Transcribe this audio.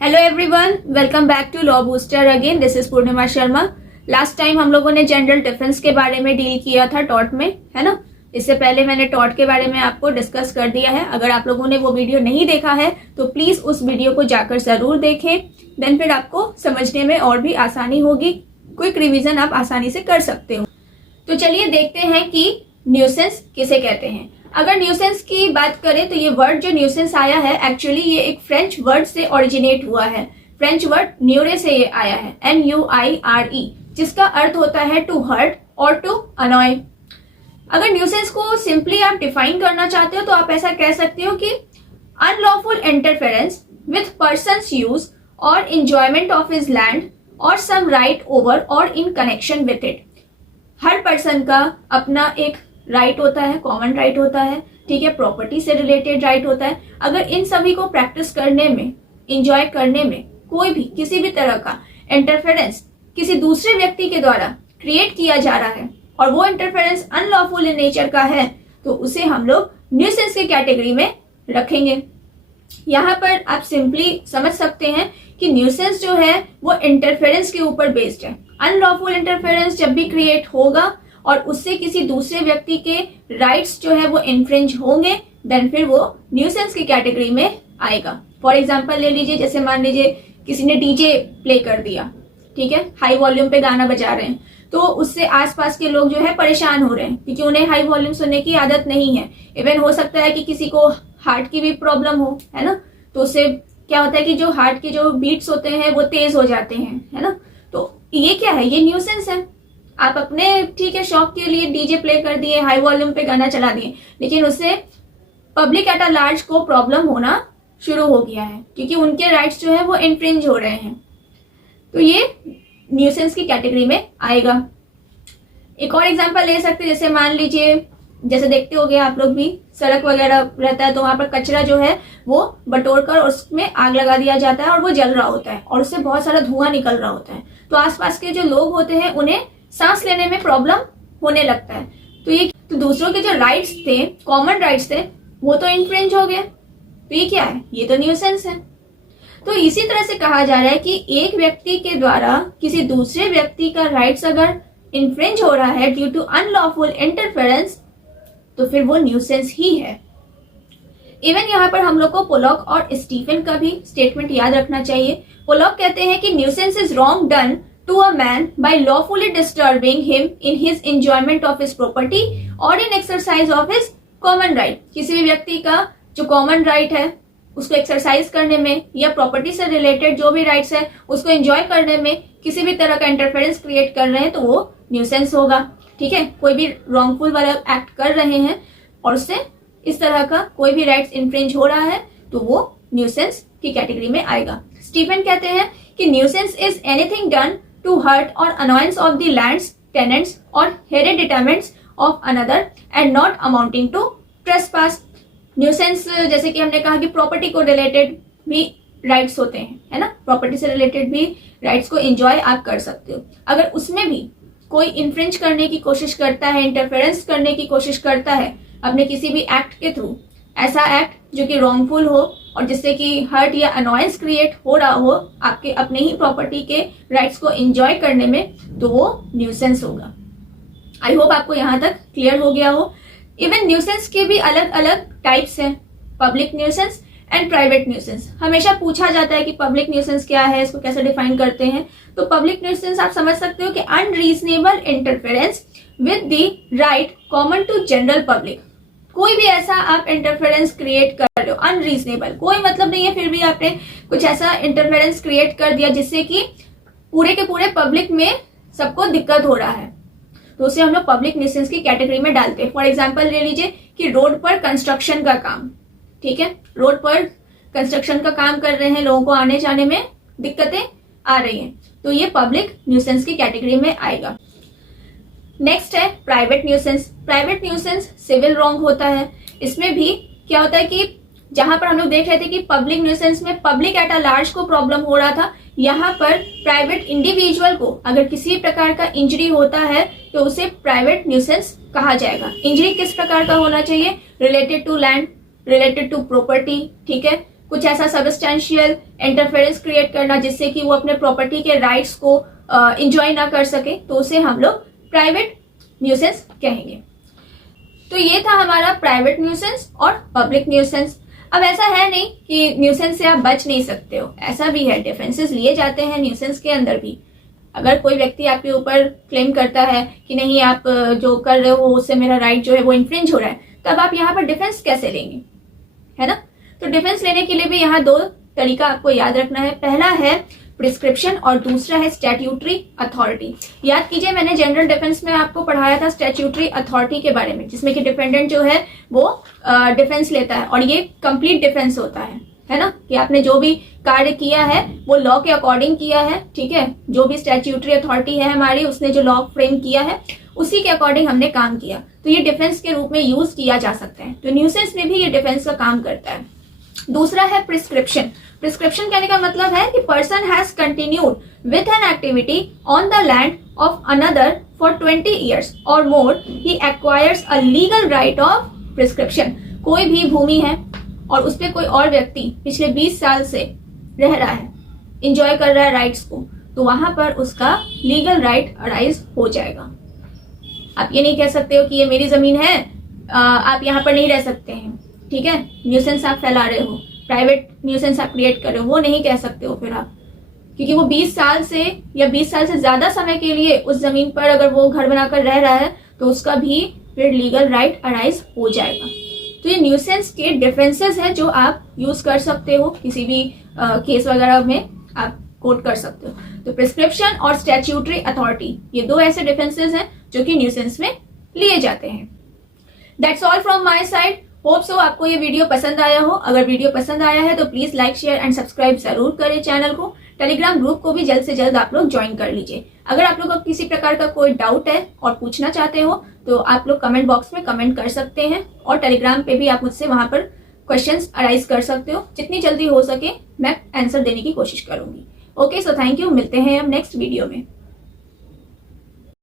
Hello everyone, welcome back to law booster again. This is Purnima Sharma. Last time हम लोगों ने general defence के बारे में डील किया था टॉट में, है ना। इससे पहले मैंने टॉट के बारे में आपको डिस्कस कर दिया है। अगर आप लोगों ने वो वीडियो नहीं देखा है तो प्लीज उस वीडियो को जाकर जरूर देखें, देन फिर आपको समझने में और भी आसानी होगी। क्विक रिविजन आप आसानी से कर सकते हो। तो चलिए देखते हैं कि न्यूसेंस किसे कहते हैं। अगर न्यूसेंस की बात करें तो ये वर्ड जो न्यूसेंस आया है, एक्चुअली ये एक फ्रेंच वर्ड से ओरिजिनेट हुआ है। फ्रेंच वर्ड न्यूरे से ये आया है, NUIRE, जिसका अर्थ होता है टू हर्ट और टू अनॉय। अगर न्यूसेंस को सिंपली आप डिफाइन करना चाहते हो तो आप ऐसा कह सकते हो कि unlawful interference with persons use और इंजॉयमेंट ऑफ हिज लैंड और सम राइट ओवर और in connection with it. Her person का अपना एक राइट होता है, कॉमन राइट होता है, ठीक है, प्रॉपर्टी से रिलेटेड राइट होता है। अगर इन सभी को प्रैक्टिस करने में, इंजॉय करने में कोई भी किसी भी तरह का इंटरफेरेंस किसी दूसरे व्यक्ति के द्वारा क्रिएट किया जा रहा है और वो इंटरफेरेंस अनलॉफुल इन नेचर का है तो उसे हम लोग न्यूसेंस की कैटेगरी में रखेंगे। यहाँ पर आप सिंपली समझ सकते हैं कि न्यूसेंस जो है वो इंटरफेरेंस के ऊपर बेस्ड है। अनलॉफुल इंटरफेरेंस जब भी क्रिएट होगा और उससे किसी दूसरे व्यक्ति के राइट्स जो है वो इन्फ्रिंज होंगे, देन फिर वो न्यूसेंस की कैटेगरी में आएगा। फॉर एग्जांपल ले लीजिए, जैसे मान लीजिए किसी ने डीजे प्ले कर दिया, ठीक है, हाई वॉल्यूम पे गाना बजा रहे हैं, तो उससे आसपास के लोग जो है परेशान हो रहे हैं क्योंकि उन्हें हाई वॉल्यूम सुनने की आदत नहीं है। इवन हो सकता है कि किसी को हार्ट की भी प्रॉब्लम हो, है ना, तो उससे क्या होता है कि जो हार्ट के जो बीट्स होते हैं वो तेज हो जाते हैं, है ना। तो ये क्या है, ये न्यूसेंस है। आप अपने ठीक है शौक के लिए डीजे प्ले कर दिए, हाई वॉल्यूम पे गाना चला दिए, लेकिन उससे पब्लिक एट अ लार्ज को प्रॉब्लम होना शुरू हो गया है क्योंकि उनके राइट्स जो है वो इन्फ्रिंज हो रहे हैं। तो ये न्यूसेंस की कैटेगरी में आएगा। एक और एग्जांपल ले सकते हैं, जैसे मान लीजिए, जैसे देखते होंगे आप लोग भी, सड़क वगैरह रहता है तो वहां पर कचरा जो है वो बटोर कर उसमें आग लगा दिया जाता है और वो जल रहा होता है और उससे बहुत सारा धुआं निकल रहा होता है। तो आसपास के जो लोग होते हैं उन्हें सांस लेने में प्रॉब्लम होने लगता है। तो दूसरों के जो राइट्स थे, कॉमन राइट्स थे, वो तो इन्फ्रिंज हो गए। तो ये क्या है, ये तो न्यूसेंस है। तो इसी तरह से कहा जा रहा है कि एक व्यक्ति के द्वारा किसी दूसरे व्यक्ति का राइट्स अगर इन्फ्रिंज हो रहा है ड्यू टू अनलॉफुल इंटरफेरेंस तो फिर वो न्यूसेंस ही है। इवन यहाँ पर हम लोग को पोलॉक और स्टीफन का भी स्टेटमेंट याद रखना चाहिए। पोलॉक कहते हैं कि nuisance is wrong done to a man by lawfully disturbing him in his enjoyment of his property or in exercise of his common right। किसी भी व्यक्ति का जो कॉमन राइट है उसको एक्सरसाइज करने में या प्रॉपर्टी से रिलेटेड जो भी राइट्स है उसको एंजॉय करने में किसी भी तरह का इंटरफेरेंस क्रिएट कर रहे हैं तो वो न्यूसेंस होगा, ठीक है। कोई भी रॉन्गफुल वाला एक्ट कर रहे हैं और उससे इस तरह का कोई भी राइट्स इन्फ्रिंज हो रहा है तो वो न्यूसेंस की कैटेगरी में आएगा। स्टीफन कहते हैं कि nuisance is anything done to hurt or annoyance of the lands, tenants or hereditaments of another and not amounting to trespass। Nuisance जैसे कि हमने कहा कि प्रॉपर्टी को रिलेटेड भी राइट्स होते हैं, है ना, प्रॉपर्टी से रिलेटेड भी राइट्स को एंजॉय आप कर सकते हो। अगर उसमें भी कोई इन्फ्रिंज करने की कोशिश करता है, इंटरफेरेंस करने की कोशिश करता है अपने किसी भी एक्ट के थ्रू, ऐसा एक्ट जो कि रॉन्गफुल हो और जिससे कि हर्ट या अनॉयंस क्रिएट हो रहा हो आपके अपने ही प्रॉपर्टी के राइट्स को एंजॉय करने में, तो वो न्यूसेंस होगा। आई होप आपको यहाँ तक क्लियर हो गया हो। इवन न्यूसेंस के भी अलग अलग टाइप्स हैं, public nuisance and private nuisance. हमेशा पूछा जाता है कि पब्लिक न्यूसेंस क्या है, इसको कैसे डिफाइन करते हैं। तो पब्लिक न्यूसेंस आप समझ सकते हो कि unreasonable interference with the right common to general public. कोई भी ऐसा आप इंटरफेरेंस क्रिएट कर रहे हो अनरीजनेबल, कोई मतलब नहीं है, फिर भी आपने कुछ ऐसा इंटरफेरेंस क्रिएट कर दिया जिससे कि पूरे के पूरे पब्लिक में सबको दिक्कत हो रहा है, तो उसे हम लोग पब्लिक न्यूसेंस की कैटेगरी में डालते हैं। फॉर एग्जांपल ले लीजिए कि रोड पर कंस्ट्रक्शन का काम, ठीक है, रोड पर कंस्ट्रक्शन का काम कर रहे हैं, लोगों को आने जाने में दिक्कतें आ रही हैं, तो ये पब्लिक न्यूसेंस की कैटेगरी में आएगा। नेक्स्ट है private nuisance. Private nuisance civil wrong होता है। इसमें भी क्या होता है कि जहां पर हम लोग देख रहे थे कि पब्लिक न्यूसेंस में पब्लिक एट अ लार्ज को प्रॉब्लम हो रहा था, यहाँ पर प्राइवेट इंडिविजुअल को अगर किसी प्रकार का इंजरी होता है तो उसे प्राइवेट न्यूसेंस कहा जाएगा। इंजरी किस प्रकार का होना चाहिए, related to land, related to property, ठीक है, कुछ ऐसा सबस्टेंशियल इंटरफेरेंस क्रिएट करना जिससे कि वो अपने प्रॉपर्टी के राइट्स को इंजॉय ना कर सके, तो उसे हम लोग प्राइवेट न्यूसेंस कहेंगे। तो ये था हमारा प्राइवेट न्यूसेंस और पब्लिक न्यूसेंस। अब ऐसा है नहीं कि न्यूसेंस से आप बच नहीं सकते हो, ऐसा भी है, डिफेंसेस लिए जाते हैं न्यूसेंस के अंदर भी। अगर कोई व्यक्ति आपके ऊपर क्लेम करता है कि नहीं आप जो कर रहे हो उससे मेरा राइट जो है वो इन्फ्रिंज हो रहा है, तब आप यहाँ पर डिफेंस कैसे लेंगे, है ना। तो डिफेंस लेने के लिए भी यहाँ दो तरीका आपको याद रखना है। पहला है प्रिस्क्रिप्शन और दूसरा है स्टैट्यूटरी अथॉरिटी। याद कीजिए मैंने जनरल डिफेंस में आपको पढ़ाया था स्टैट्यूटरी अथॉरिटी के बारे में, जिसमें कि डिफेंडेंट जो है वो डिफेंस लेता है और ये कंप्लीट डिफेंस होता है ना, कि आपने जो भी कार्य किया है वो लॉ के अकॉर्डिंग किया है, ठीक है। जो भी स्टैट्यूटरी अथॉरिटी है हमारी, उसने जो लॉ फ्रेम किया है उसी के अकॉर्डिंग हमने काम किया, तो ये डिफेंस के रूप में यूज किया जा सकता है। तो न्यूसेंस में भी ये डिफेंस का काम करता है। दूसरा है प्रिस्क्रिप्शन। प्रिस्क्रिप्शन कहने का मतलब है कि person has continued with an activity on the land of another for 20 years और more, he acquires a legal right of prescription. कोई भी भूमि है और उस पर कोई और व्यक्ति पिछले 20 साल से रह रहा है, इंजॉय कर रहा है राइट्स को, तो वहां पर उसका लीगल राइट अराइज हो जाएगा। आप ये नहीं कह सकते हो कि ये मेरी जमीन है, आप यहाँ पर नहीं रह सकते हैं, ठीक है। न्यूसेंस आप फैला रहे हो, प्राइवेट न्यूसेंस आप क्रिएट कर रहे हो, वो नहीं कह सकते हो फिर आप, क्योंकि वो 20 साल से या 20 साल से ज्यादा समय के लिए उस जमीन पर अगर वो घर बनाकर रह रहा है तो उसका भी फिर लीगल राइट अराइज हो जाएगा। तो ये न्यूसेंस के डिफरेंसेस हैं जो आप यूज कर सकते हो, किसी भी केस वगैरह में आप कोट कर सकते हो। तो प्रिस्क्रिप्शन और स्टैट्यूटरी अथॉरिटी, ये दो ऐसे डिफरेंसेस हैं जो कि न्यूसेंस में लिए जाते हैं। That's all from my side. Hope so आपको ये वीडियो पसंद आया हो। अगर वीडियो पसंद आया है तो please like, share and subscribe जरूर करें चैनल को। टेलीग्राम ग्रुप को भी जल्द से जल्द आप लोग ज्वाइन कर लीजिए। अगर आप लोग को किसी प्रकार का कोई डाउट है और पूछना चाहते हो तो आप लोग कमेंट बॉक्स में कमेंट कर सकते हैं, और टेलीग्राम पे भी आप मुझसे वहां पर क्वेश्चंस अराइज कर सकते हो। जितनी जल्दी हो सके मैं आंसर देने की कोशिश करूंगी। ओके, सो थैंक यू, मिलते हैं अब नेक्स्ट वीडियो में।